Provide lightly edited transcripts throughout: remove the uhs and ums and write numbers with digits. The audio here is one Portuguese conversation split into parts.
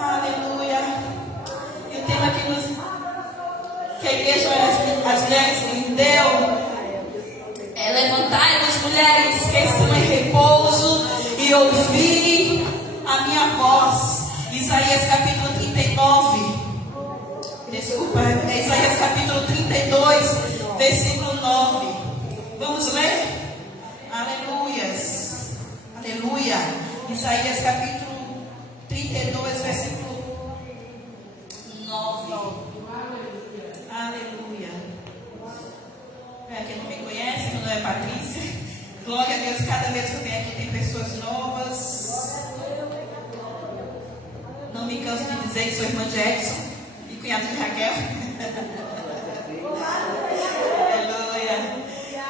Aleluia. E o tema que a igreja, as mulheres me deu é: levantai-vos, mulheres, que estão em repouso, e ouvi a minha voz. Isaías capítulo 39. Desculpa, é Isaías capítulo 32, versículo 9. Vamos ler? Aleluias. Aleluia. Isaías capítulo 32, versículo 9. Aleluia. Quem não me conhece, meu nome é Patrícia. Glória a Deus, cada vez que eu venho aqui tem pessoas novas. Não me canso de dizer que sou irmã de Edson e cunhada de Raquel. Aleluia.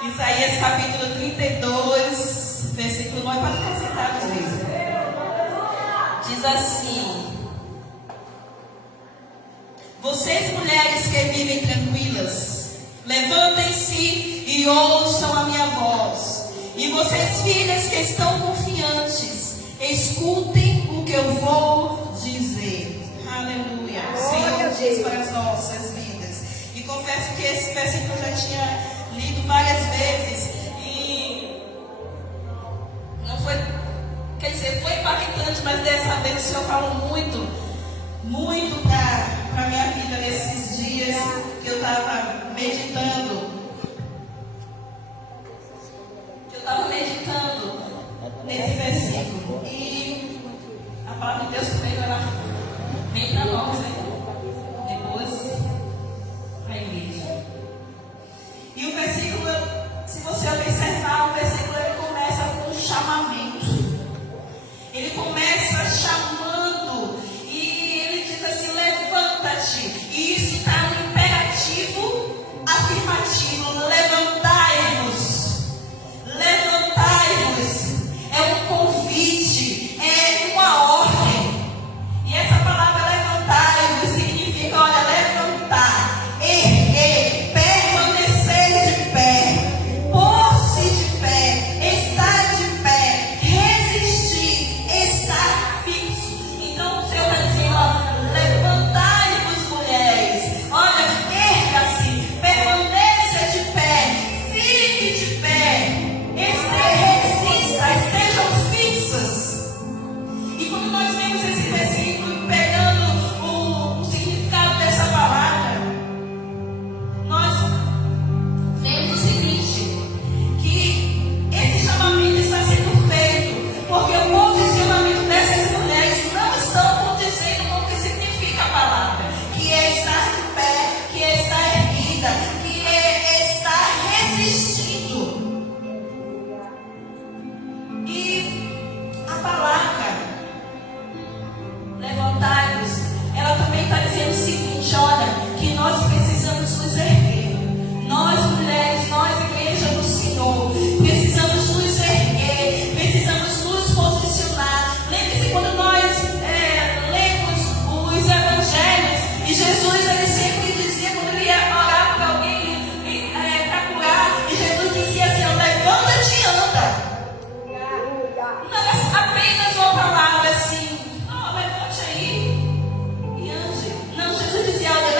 Isaías capítulo 32, versículo 9. Pode ficar sentados mesmo. Diz assim: vocês, mulheres que vivem tranquilas, levantem-se e ouçam a minha voz. E vocês, filhas que estão confiantes, escutem o que eu vou dizer. Aleluia. Senhor diz para as nossas vidas. E confesso que esse versículo eu já tinha lido várias vezes. E não foi, quer dizer, foi impactante, mas dessa vez o Senhor falou muito para a minha vida nesses dias que eu estava meditando. Nesse versículo. E a palavra de Deus também vem para nós, né? Depois para a igreja. E o versículo, se você observar, o versículo ele começa com um chamamento. Ele começa chamando e ele diz assim: levanta-te. E isso está no imperativo afirmativo: levantai-vos. Levantai-vos. É um convite, é uma ordem. E essa palavra levantar significa, olha, levantar, erguer, permanecer de pé, pôr-se de pé, estar de pé, resistir, estar fixo. Então o Senhor está dizendo, ó, levantai-vos, mulheres, olha, erga-se, permaneça de pé, fique de pé, estejam fixas. E quando nós vemos esse versículo, pegando o significado dessa palavra, nós vemos o seguinte: que esse chamamento está sendo feito porque o posicionamento dessas mulheres não estão condizendo com o que significa a palavra, que é estar de pé, que é estar erguida, que é estar resistindo. A palavra levantai-vos, ela também está dizendo o seguinte: olha, que nós precisamos nos erguer. Nós, mulheres, nós, igreja do Senhor, precisamos nos erguer, precisamos nos posicionar. Lembre-se quando nós lemos os evangelhos e Jesus, ele sempre dizia, quando ele ia orar para alguém para curar, e Jesus dizia assim: levanta-te e anda. Não é apenas uma palavra assim, levante aí e ande. Não, Jesus dizia: olha,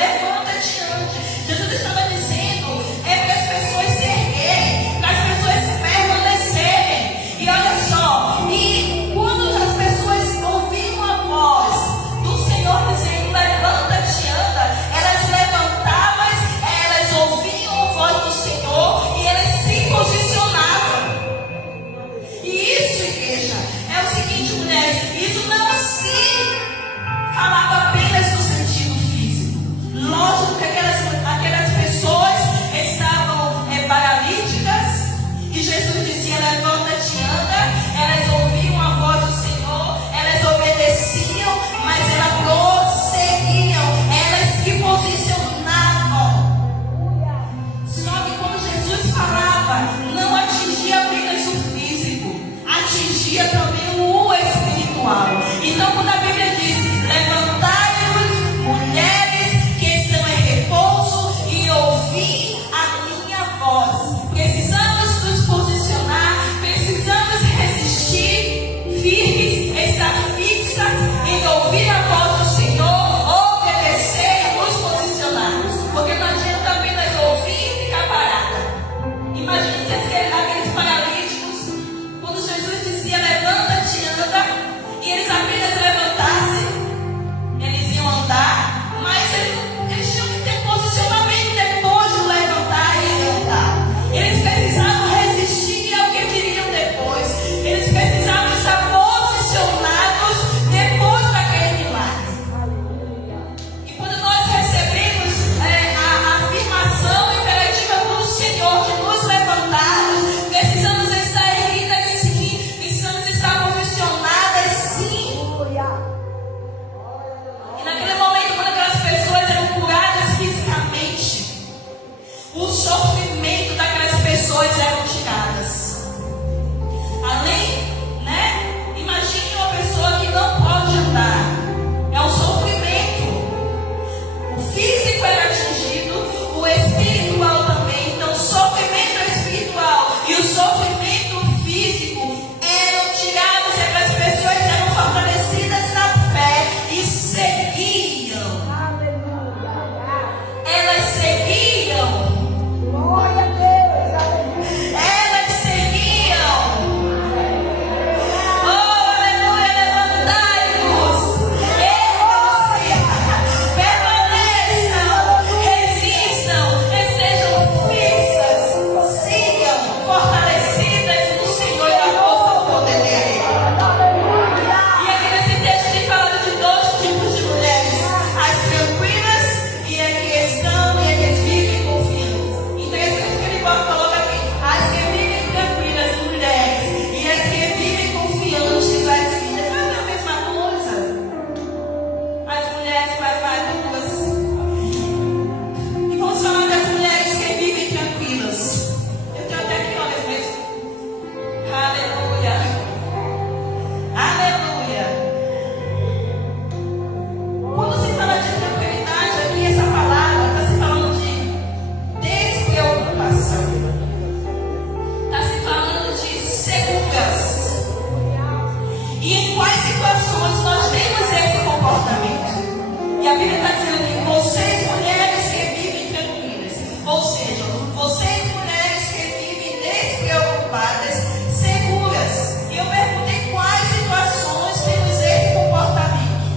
Bíblia está dizendo que vocês, mulheres que vivem tranquilas, ou seja, vocês, mulheres que vivem despreocupadas, seguras. E eu perguntei quais situações temos esse comportamento.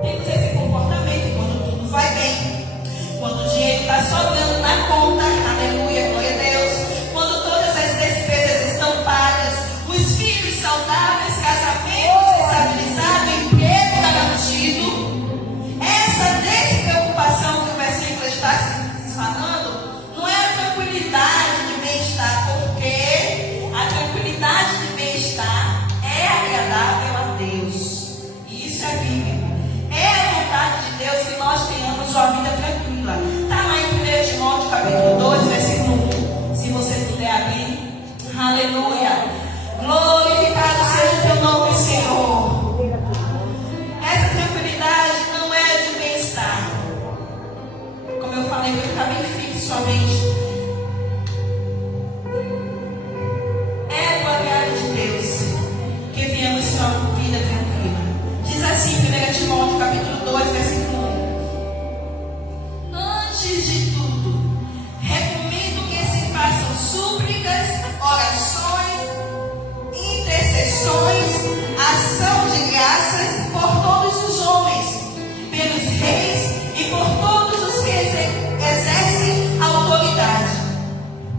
Temos esse comportamento quando tudo vai bem, quando o dinheiro está sobrando na conta, aleluia, glória a Deus, quando todas as despesas estão pagas, os filhos saudáveis, casamentos estabilizados, emprego garantido. Essa despreocupação que o versículo está falando não é a tranquilidade de bem-estar, porque a tranquilidade de bem-estar é agradável a Deus. E isso é bíblico. É a vontade de Deus que nós tenhamos uma vida tranquila. Está lá em 1 Timóteo capítulo 2, versículo 1. Se você puder abrir. Aleluia. Glorificado seja o teu nome, Senhor. Essa tranquilidade não é de bem-estar. Como eu falei, vai ficar bem fixo somente. É do agrado de Deus que viemos ter uma vida tranquila. Diz assim, 1 Timóteo capítulo 2, versículo 1. Antes de tudo, recomendo que se façam súplicas, orações, intercessões, ação de graças por todos os homens, pelos reis e por todos os que exercem autoridade,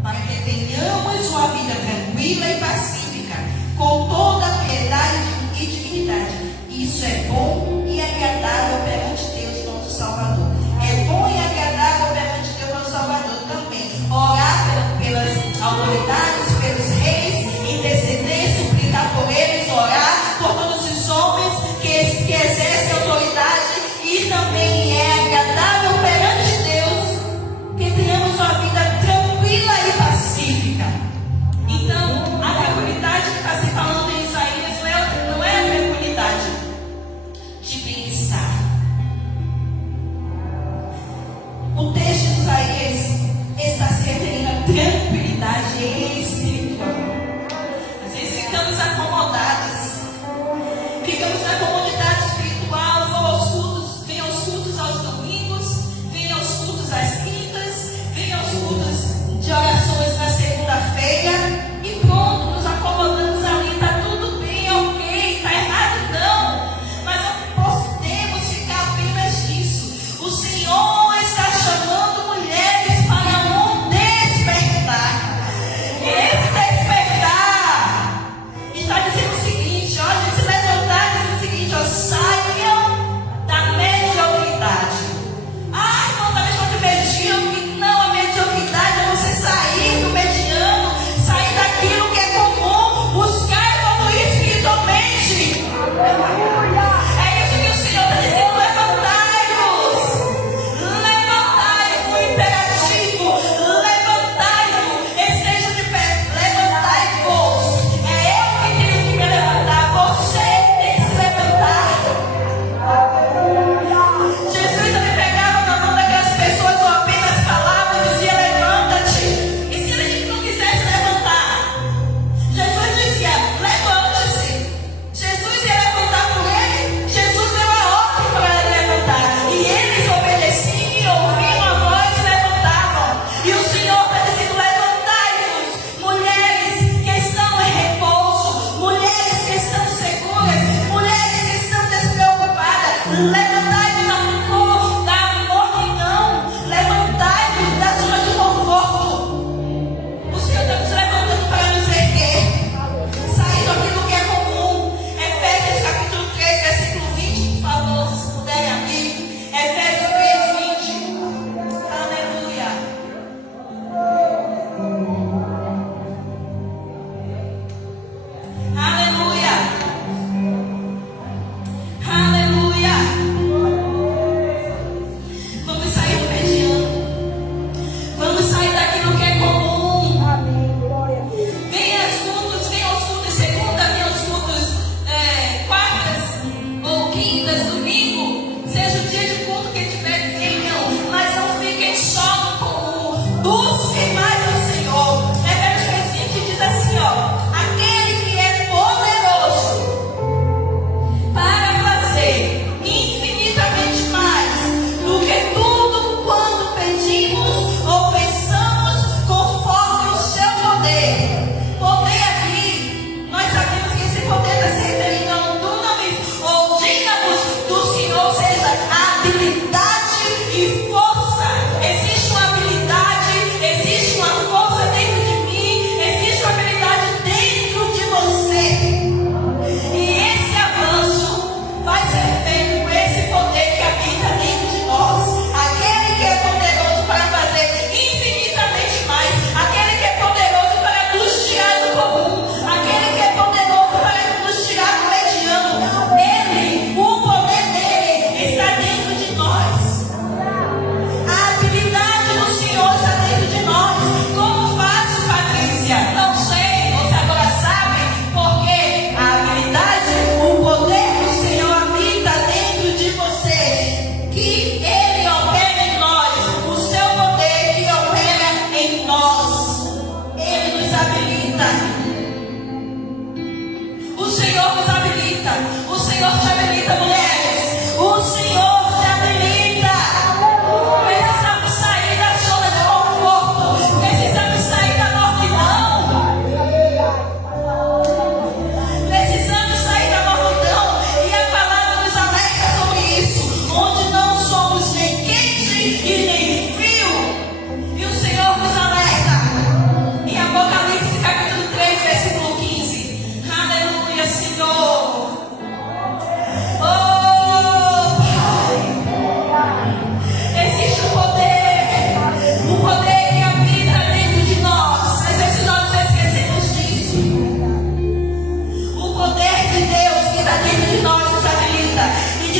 para que tenhamos uma vida tranquila e pacífica, com toda a piedade e dignidade. Isso é bom e agradável perante Deus, nosso Salvador. É bom e agradável perante Deus, nosso Salvador também. Orar pelas autoridades, pelos reis, interceder, suplicar por eles, orar por todos os homens que exercem autoridade. E também é agradável perante Deus que tenhamos uma vida tranquila e pacífica. Então, a tranquilidade que está se falando em Isaías não é a tranquilidade de bem-estar. O texto de Isaías está se referindo à tranquilidade espiritual. Às vezes ficamos acomodadas, ficamos na comodidade espiritual, venham aos cultos aos domingos, venham aos cultos às quintas, venham aos cultos de orações na segunda-feira e pronto, nos acomodamos ali, está tudo bem, ok, está errado não, mas não podemos ficar apenas nisso. O Senhor está chamando mulheres para um despertar. E esse despertar está dizendo o seguinte, olha, se levantar diz o seguinte, ó, saiam da mediocridade. Ah, irmão, está me chamando de medíocre. Não, a mediocridade é você sair do mediano, sair daquilo que é comum, buscar evoluir espiritualmente. É isso que o Senhor está dizendo, levantai-vos, levantai-vos, o imperativo, levantai-vos, esteja de pé, levantai-vos. É eu que tenho que me levantar, você tem que se levantar. Jesus também pegava na mão daquelas pessoas ou apenas falava e dizia levanta-te. E se ele não quisesse levantar, Jesus dizia levante-se. Jesus ia levantar por ele, Jesus deu a ordem para ele levantar. E eles obedeciam, ouviam a voz e levantavam. E o Senhor está dizendo levantai-vos, mulheres que estão em repouso, mulheres que estão seguras, mulheres que estão despreocupadas. Levantai-vos da mornidão, levantai-vos da zona de conforto. O Senhor está nos levantando para nos erguer, sair daquilo que é comum. Efésios capítulo 3, versículo 20, por favor, se puderem abrir. Efésios 3, 20. Aleluia. Aleluia. Aleluia. Vamos sair do mediano. Vamos sair daquilo que é comum. Venha aos cultos segunda, venha aos cultos quartas ou quintas, domingo. Seja o dia de culto que tiver, venham. Mas não fiquem só no comum. Busquem mais ao Senhor. Efésios 3:20 diz assim, ó. Aquele que é poderoso para fazer infinitamente mais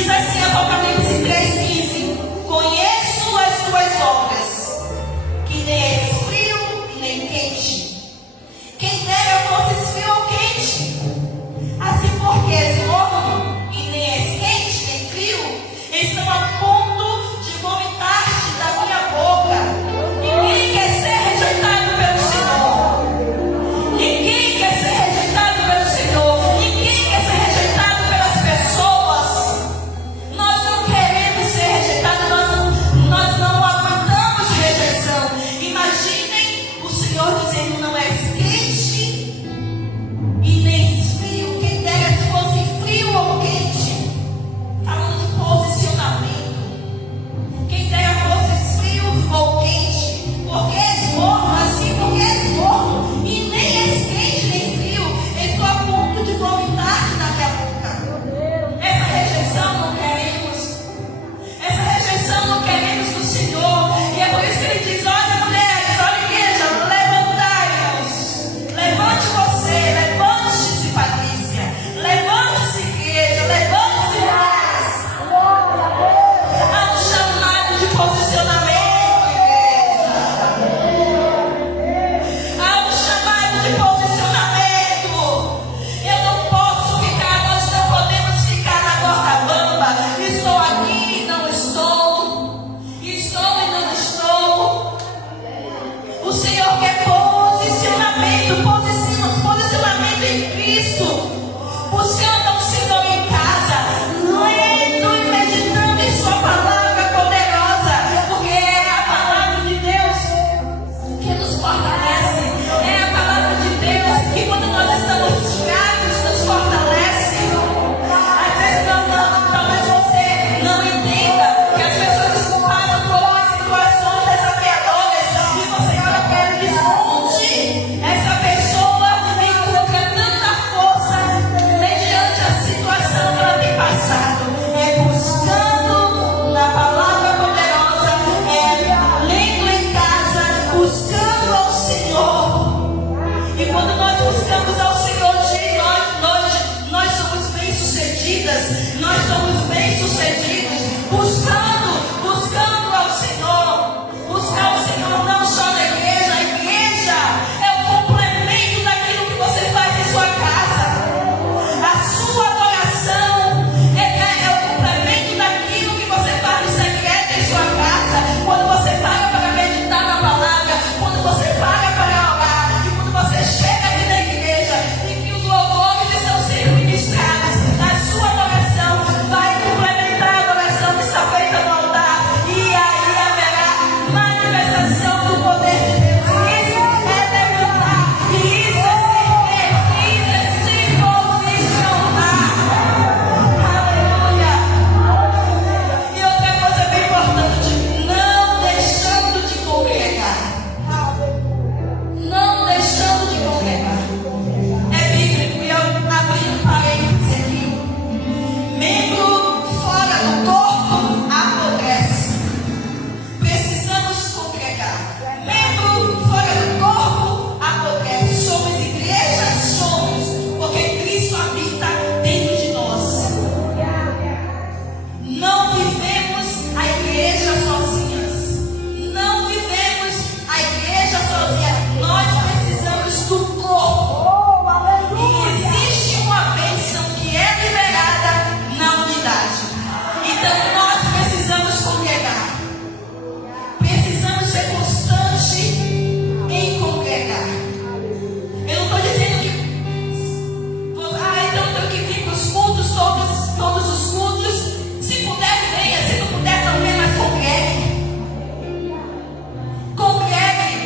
Diz assim Apocalipse 3,15: conheço as tuas obras, que nem és frio e nem quente. Quem dera fosses frio ou quente. Assim porque és morno e nem és quente nem frio, estão a ponto de vomitar-te da minha boca. Ninguém quer ser rejeitado pelo Senhor. Ninguém quer ser rejeitado pelo Senhor. Ninguém quer ser rejeitado pelas pessoas. Nós não queremos ser rejeitados. Nós não aguentamos rejeição. Imaginem o Senhor dizendo: não és quente e nem frio. Quem dera se fosse frio ou quente. Falando de posicionamento. Quem dera fosse frio ou quente. Porque és morno, assim porque és morno. E nem és quente nem frio. Estou a ponto de vomitar na minha boca. Essa rejeição não queremos. Essa rejeição não queremos do Senhor. E é por isso que Ele diz: olha, mulheres, olha, igreja, levantai-vos. Levante você, levante-se, Patrícia. Levante-se, igreja, levante-se mais. Há um chamado de posicionamento, igreja. Há um chamado de posicionamento. Eu não posso ficar, nós não podemos ficar na corda bamba. Estou aqui, não estou. Estou e não estou. O Senhor quer posicionamento, posicionamento em Cristo. Buscando o Senhor em casa, lendo e meditando em Sua palavra poderosa, porque é a palavra de Deus que nos fortalece. É a palavra de Deus que, quando nós estamos fracos, nos fortalece. Às vezes talvez você não entenda que as pessoas passam por situações desafiadoras e você olha para ela e diz: onde essa pessoa encontra tanta força mediante a situação que ela tem passado? É buscando na palavra poderosa, é lendo em casa, buscando ao Senhor. E quando nós buscamos ao Senhor, nós somos bem-sucedidas. Nós somos bem-sucedidos buscando ao Senhor. Buscar o Senhor não só na igreja. A igreja é o complemento daquilo que você faz em sua casa. A sua adoração é o complemento daquilo que você faz no secreto em sua casa. Quando você para para meditar na palavra, quando você para para orar, e quando você chega aqui na igreja e que os louvores estão sendo ministrados, a sua adoração vai complementar a adoração que está feita no altar. E aí haverá manifestação do poder de Deus. Isso é levantar. E isso é ser, isso é se posicionar. Aleluia. E outra coisa bem importante: não deixando de congregar. Não deixando de congregar. É bíblico, e eu abri um parênteses aqui. Membro fora do corpo apodrece. Precisamos congregar. Membro fora do corpo apodrece. Somos igreja? Somos, porque Cristo habita dentro de nós. Não vivemos a igreja sozinhas. Não vivemos a igreja sozinha. Nós precisamos do corpo. E existe uma bênção que é liberada na unidade. Então nós precisamos congregar. Precisamos ser constantes em congregar. Eu não estou dizendo que então eu tenho que vir para os cultos, todos os cultos. Se puder, venha. Se não puder, não venha, mas congregue. Congregue.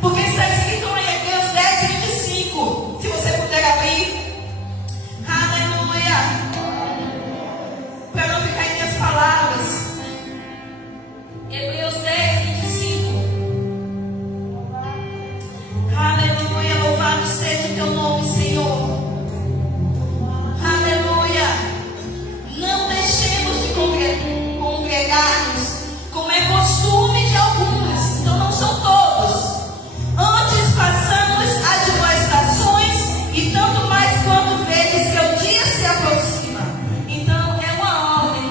Porque está escrito em Hebreus 10:25. Se você puder abrir. Aleluia. Para não ficar em minhas palavras. Hebreus 10:25. Aleluia. Louvado seja o teu nome, Senhor. Aleluia. Não deixemos de congregar-nos, como é costume de alguns. Então não são todos. Antes façamos admoestações, e tanto mais quanto vedes que o dia se aproxima. Então é uma ordem.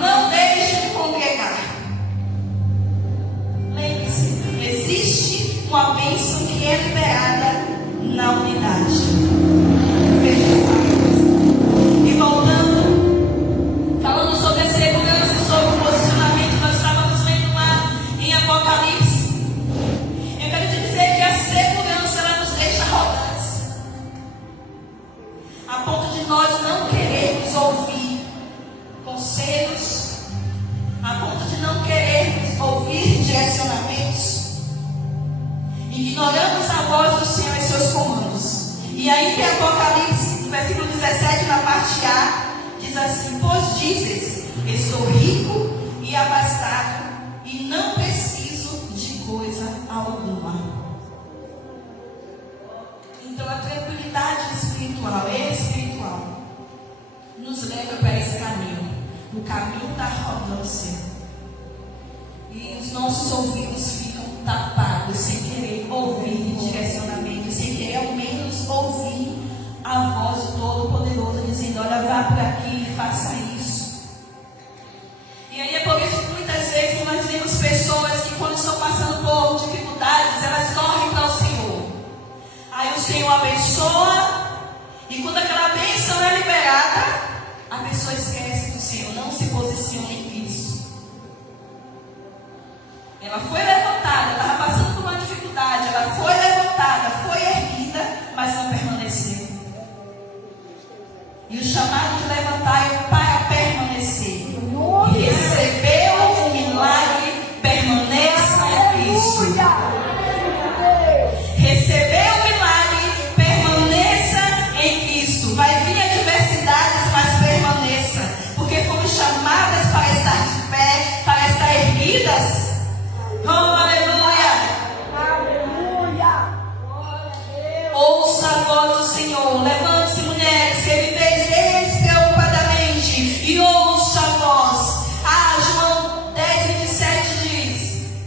E aí tem Apocalipse, no versículo 17, na parte A, diz assim: pois dizes, estou rico e abastado, e não preciso de coisa alguma. Então a tranquilidade espiritual, nos leva para esse caminho, o caminho da arrogância. E os nossos ouvidos ficam tapados, sem querer ouvir direcionamento, sem querer ao menos ouvir a voz do Todo-Poderoso dizendo: olha, vá por aqui e faça isso. E aí é por isso que muitas vezes nós vemos pessoas que, quando estão passando por dificuldades, elas correm para o Senhor. Aí o Senhor abençoa, e quando aquela bênção é liberada, a pessoa esquece do Senhor, não se posiciona em Cristo. Ela foi levantada, estava passando por uma dificuldade, ela foi levantada, foi erguida, mas não permaneceu. E o chamado de levantar é para permanecer. Recebeu o milagre, permaneça em Cristo. Recebeu o milagre, permaneça em Cristo. Vai vir adversidades, mas permaneça, porque fomos chamadas para estar de pé, para estar erguidas. Oh, aleluia! Aleluia! Ouça a voz do Senhor. Levante-se, mulheres, que viveis despreocupadamente, e ouça a voz. João 10:27 diz: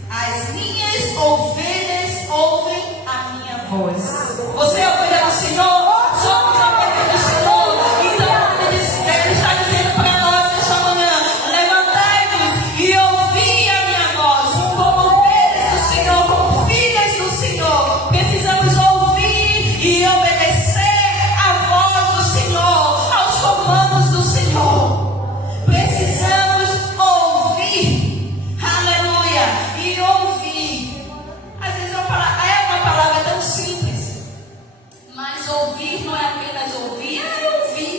as minhas ovelhas ouvem a minha voz. Você é ovelha do Senhor? Somos ovelhas do Senhor. Então Ele está dizendo para nós nesta manhã: levantai-vos e ouvi a minha voz. Como ovelhas do Senhor, como filhas do Senhor, precisamos ouvir e obedecer a voz do Senhor, aos comandos do Senhor. Precisamos ouvir, aleluia, e ouvir. Às vezes é uma palavra tão simples, mas ouvir não é apenas ouvir, ouvir.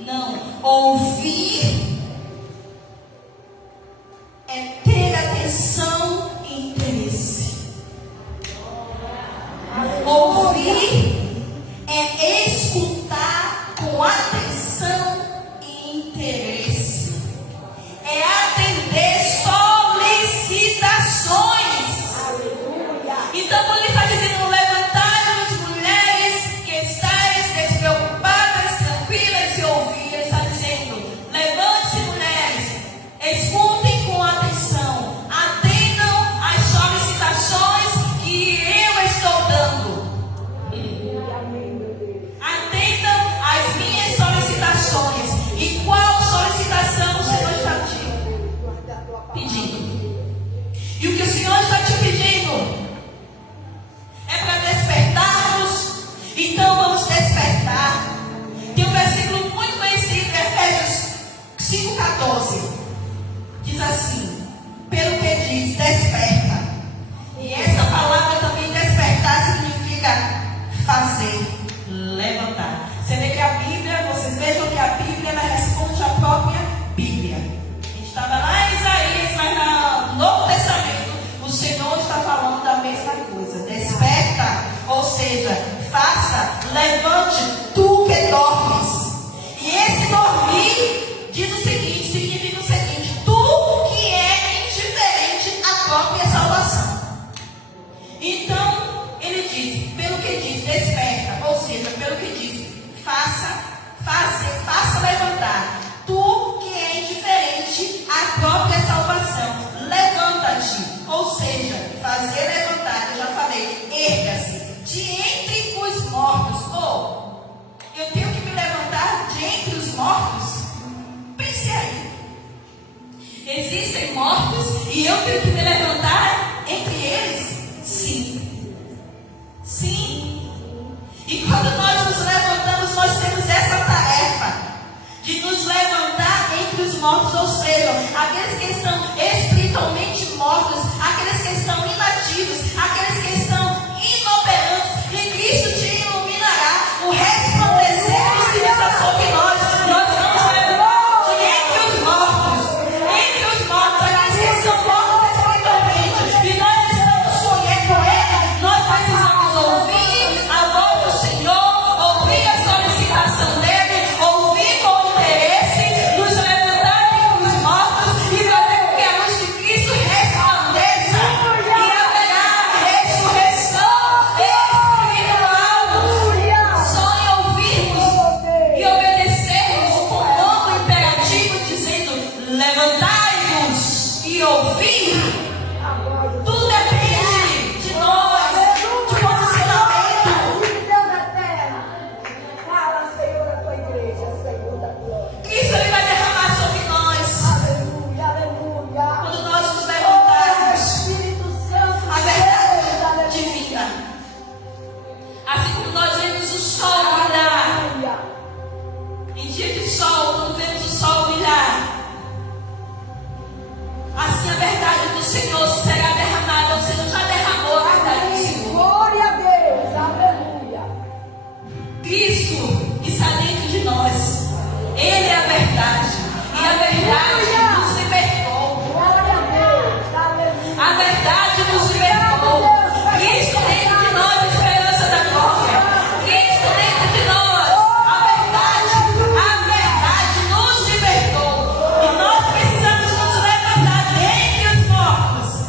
Não, ouvir é ter atenção e interesse. Ouvir é escutar com atenção e interesse. É atender solicitações. Então, quando ele está dizendo: levantai-vos, mulheres, que estáis despreocupadas, tranquilas, e ouvir, ele está dizendo: levante-se, mulheres, escutem com atenção, atendam às solicitações que eu estou dando. Atendam às minhas solicitações. E qual solicitação o Senhor está te pedindo? E o que o Senhor está te pedindo é para despertarmos. Então vamos despertar. Tem um versículo muito conhecido, Efésios 5:14. Diz assim: pelo que diz, desperta. E essa palavra também, despertar, significa fazer, levantar. Você vê que a Bíblia, vocês vejam que a Bíblia, ela responde à própria Bíblia. A gente estava lá em Isaías, mas no Novo Testamento o Senhor está falando da mesma coisa. Desperta, ou seja, faça, levante, tu que dormes. E esse dormir diz o seguinte, significa o seguinte: tu que é indiferente à própria salvação. Então, ele diz, pelo que diz, desperta, ou seja, pelo que diz, faça levantar. Tu que é indiferente à própria salvação, levanta-te, ou seja, fazer levantar. Eu já falei, erga-se de entre os mortos. Eu tenho que me levantar de entre os mortos? Pense aí. Existem mortos e eu tenho que me levantar entre eles? Sim. Sim. E quando nós nos levantamos, nós temos essa tarefa de nos levantar entre os mortos, ou seja, aqueles que estão espiritualmente mortos, aqueles que estão inativos, aqueles que estão inoperantes, e Cristo te iluminará. O resplandecer do Espírito está sobre nós. Nós vamos levantar de entre os mortos, aqueles que são mortos espiritualmente, e nós estamos com Ele. Nós precisamos ouvir a voz do Senhor, e ouvir. Tudo depende de nós, de posicionamento. Deus eterno. Fala, Senhor, a tua igreja, Senhor da glória. Cristo ele vai derramar sobre nós. Aleluia, aleluia. Quando nós nos Oh, levantarmos, Espírito Santo, a verdade Deus, aleluia. divina. Assim como nós vemos o sol brilhar, Aleluia. em dia de sol, quando vemos o sol brilhar, assim a verdade do Senhor será derramada. O Senhor já derramou a verdade do Amém. Senhor. Glória a Deus, aleluia. Cristo está dentro de nós. Ele é a verdade. E a verdade nos libertou. Glória a Deus, aleluia. A verdade nos libertou. Cristo dentro de nós, a esperança da glória. Cristo dentro de nós, a verdade nos libertou. E nós precisamos nos levantar dentre os mortos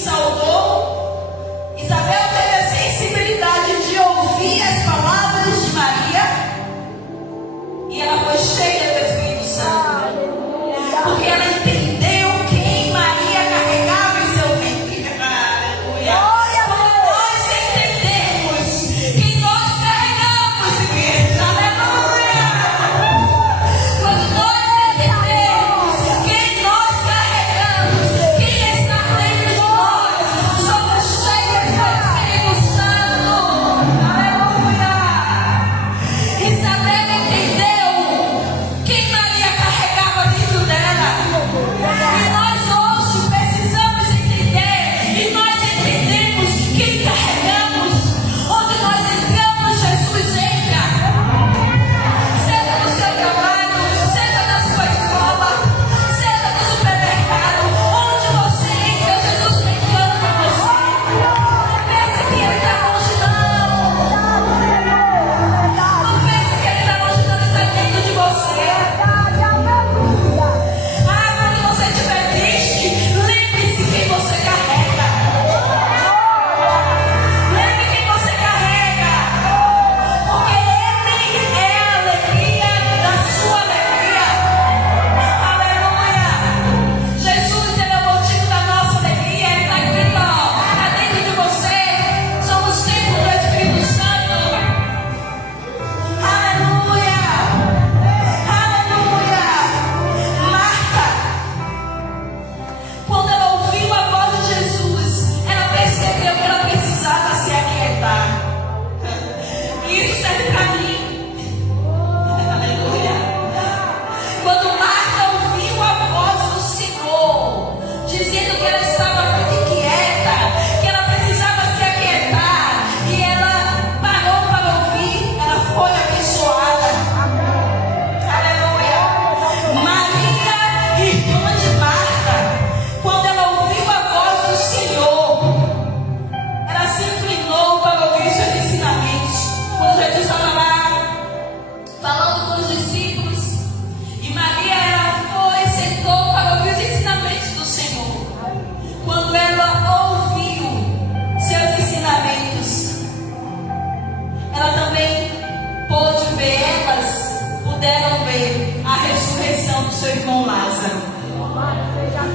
saudou, Isabel teve a sensibilidade de ouvir as palavras de Maria e ela foi cheia do Espírito Santo, porque ela entendeu quem Maria carregava em seu ventre. Aleluia. Quando nós entendemos quem nós carregamos, igreja, aleluia. Quando nós entendemos quem nós carregamos, quem está dentro de nós, somos cheios do Espírito Santo. Aleluia. Isabel entendeu quem Maria carregava dentro dela. E nós hoje precisamos entender, e nós entendemos quem carregamos. Onde nós entramos, Jesus entra. Seja no seu trabalho, seja na sua escola, seja no supermercado, onde você entra, Jesus está entrando com você. Não pense que Ele está longe, não. Não pense que Ele está longe, não. Está dentro de você. Quando você estiver triste, lembre-se quem você carrega. Lembre quem você carrega. Porque Ele é a alegria da sua alegria. Aleluia. Jesus, Ele é o motivo da nossa alegria. Ele está aqui, ó. Está dentro de você. Somos templo do Espírito Santo. Aleluia. Aleluia. Marta, quando ela ouviu a voz de Jesus, ela percebeu que ela precisava se aquietar. E isso serve para mim. Aleluia. Quando Marta ouviu a voz do Senhor, dizendo que ela estava muito inquieta, que ela precisava se aquietar, e ela parou para ouvir, ela foi abençoada. Aleluia. Maria, irmã de Marta, quando ela ouviu a voz do Senhor, ela se inclinou para ouvir os seus ensinamentos. Quando Jesus estava lá falando com os discípulos, e Maria, ela foi e sentou para ouvir os ensinamentos do Senhor. Quando ela ouviu seus ensinamentos, ela também pôde ver, elas puderam ver a ressurreição do seu irmão Lázaro.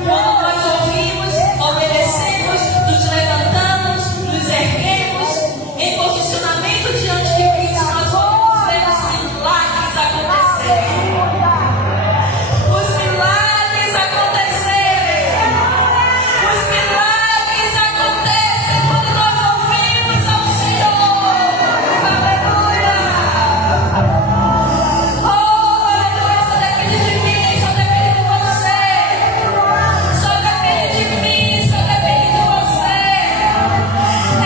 Quando nós ouvimos, obedecemos, nos levantamos, nos erguemos em posicionamento diante de Cristo, nós vamos ver os milagres acontecerem. Os milagres acontecerem. Os milagres acontecem quando nós ouvimos ao Senhor. Aleluia. Oh, aleluia. Só depende de mim, só depende de você. Só depende de mim, só depende de você.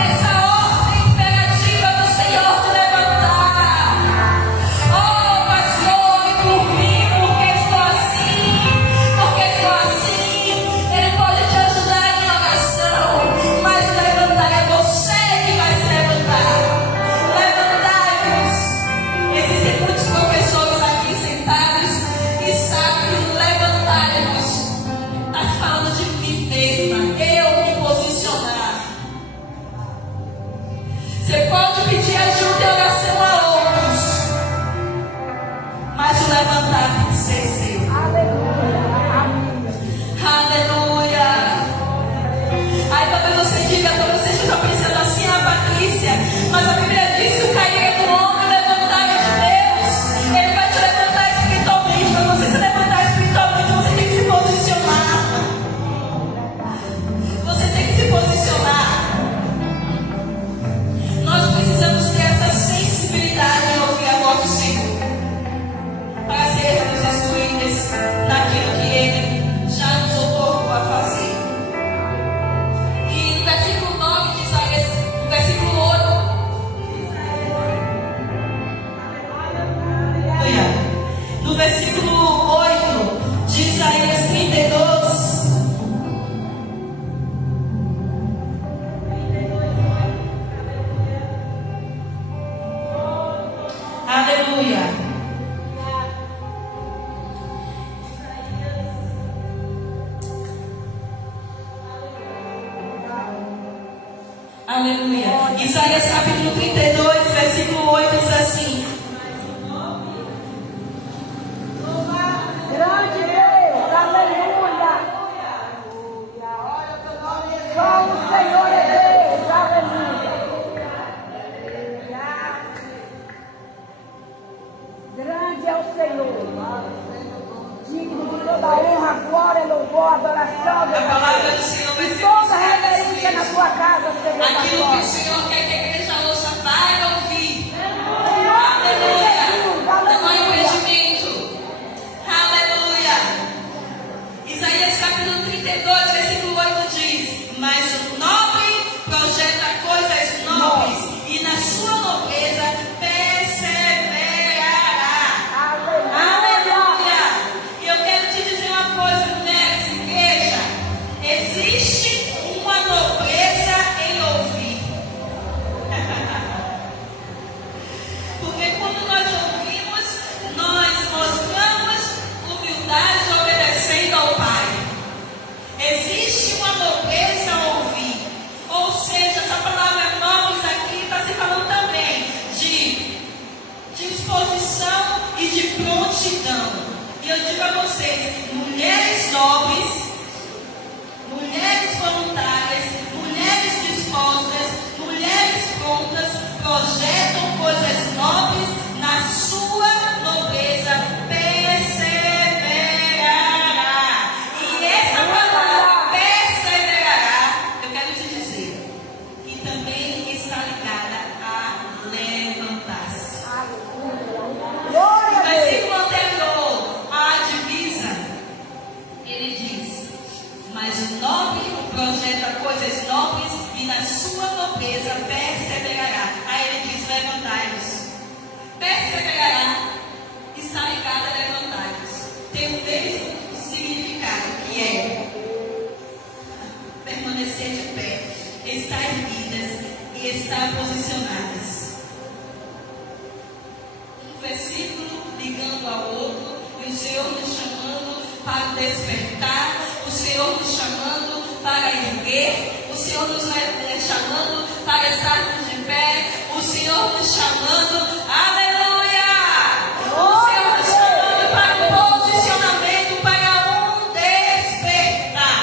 Essa ordem imperativa do Senhor te levantar. Oh, pastor, ore por mim, porque estou assim, porque estou assim. Ele pode te ajudar em oração, mas levantar é você que vai se levantar. Levantai-vos. Existem muitos professores aqui sentados e sabem que levantai-vos está falando de mim mesma, eu me posicionar. Você pode pedir ajuda e oração a outros, mas o levantar tem que ser seu. Aleluia. Aí talvez você diga, talvez você esteja pensando assim, Patrícia, mas a Bíblia diz que o cair do homem, levantar é de Deus. Ele vai te levantar espiritualmente. Para você se levantar espiritualmente, você tem que se posicionar. Você tem que se posicionar. Nós precisamos ter essa sensibilidade de ouvir a voz do Senhor, para sermos instruídos naquilo que Ele já nos outorgou a fazer. E no versículo 9 de Isaías, no versículo 8, no versículo 8 de Isaías 32, aleluia. Isaías capítulo 32, versículo 8 diz assim: Grande Deus, aleluia. Só o Senhor é Deus, aleluia. Grande é o Senhor. Digno de toda honra, glória, louvor, adoração, a palavra do Senhor vai e ser toda reverência na tua casa, Senhor da aquilo que o glória. Senhor quer que a igreja ouça, vai ouvir. Em nome de Jesus, Não há aleluia. impedimento. Aleluia. Isaías capítulo 32, versículo 8 diz: mas o nobre projeta coisas nobres, e na sua nobreza perseverará. Aleluia. E eu quero te dizer uma coisa, mulheres, igreja: existe uma nobreza em ouvir. Porque quando nós ouvimos, nós mostramos humildade obedecendo ao Pai. Existe uma nobreza a ouvir. Ou seja, essa palavra nobres aqui está se falando também de disposição e de prontidão. E eu digo a vocês, mulheres nobres, mulheres voluntárias, mulheres dispostas, mulheres prontas, projetam coisas nobres, na sua nobreza perseverará. E essa palavra perseverará, eu quero te dizer, que também está ligada a levantar-se. Glória No a Deus. versículo anterior, a divisa, ele diz: mas o nobre projeta coisas nobres, e na sua nobreza perseverará. Aí ele diz: levantai-vos. Perseverará está ligado a levantai-vos. Tem o mesmo significado, que é permanecer de pé, estar erguidas e estar posicionadas. Um versículo ligando ao outro, e o Senhor nos chamando para despertar, o Senhor nos chamando para erguer, o Senhor nos chamando para estarmos de pé, o Senhor nos chamando, aleluia! O Senhor nos chamando para um posicionamento, para um despertar.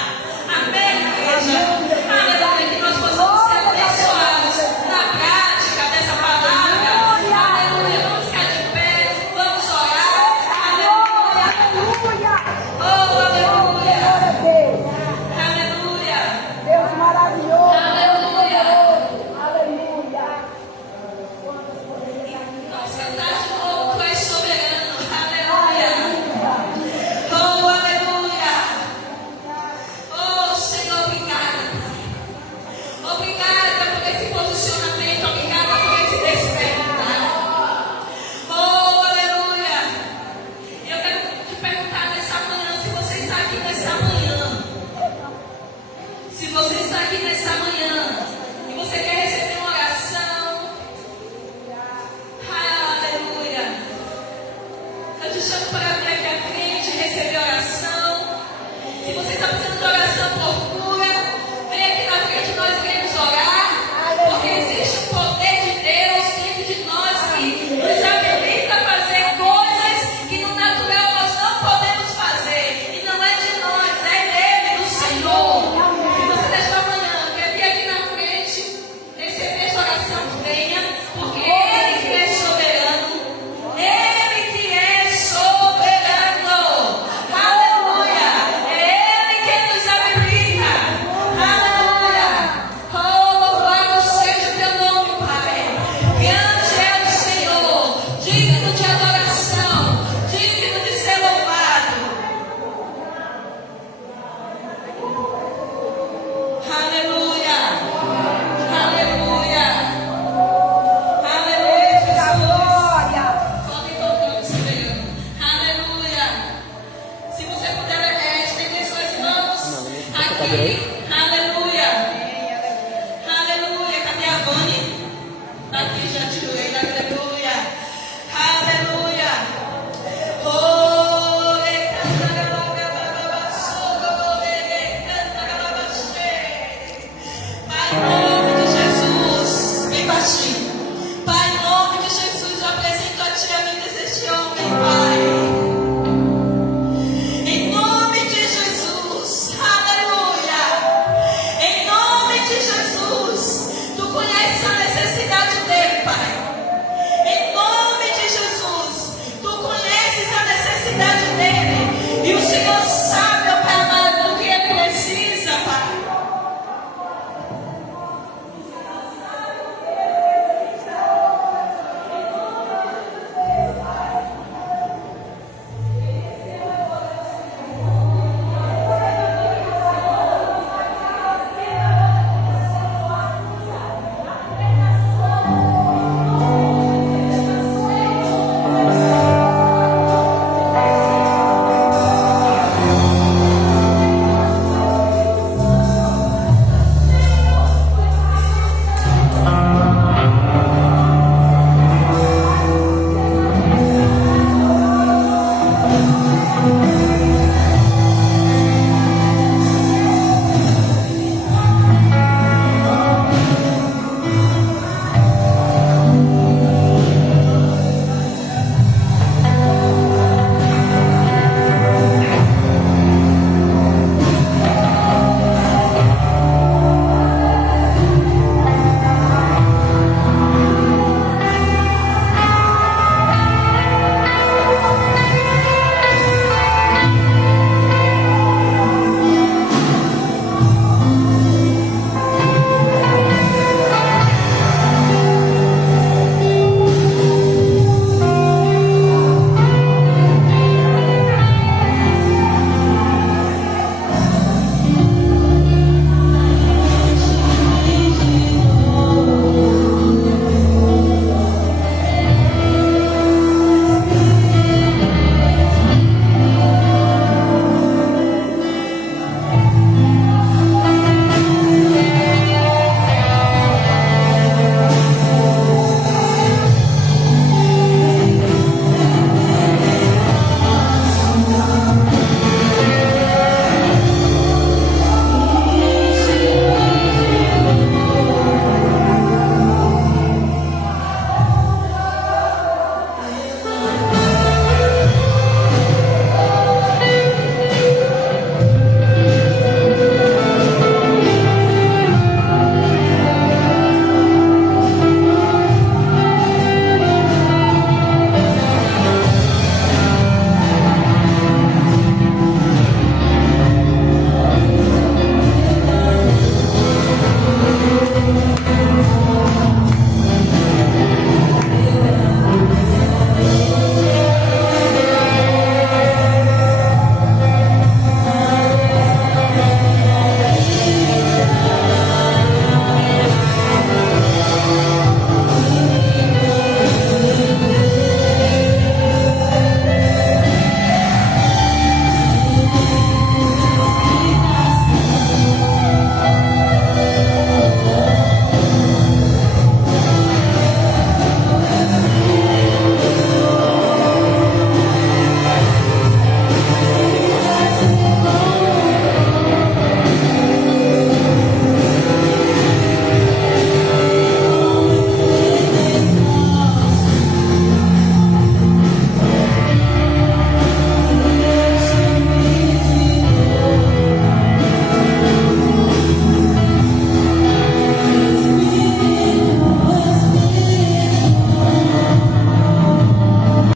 Amém, igreja? Aleluia, que nós possamos ser abençoados na prática dessa palavra. Aleluia, vamos ficar de pé, vamos orar. Aleluia. Aleluia. Oh, aleluia. Glória a Deus. Aleluia. Deus maravilhoso. Aleluia. Deus poderoso. Aleluia. Vamos cantar de novo, tu és soberano. Aleluia. Oh, aleluia. Oh, Senhor, obrigada, Pai. Obrigada por esse posicionamento, obrigada por esse despertar. Oh, aleluia. Eu quero te perguntar nessa manhã, se você está aqui nessa manhã. Se você está aqui nessa manhã e você quer receber uma oração, aleluia. Eu te chamo para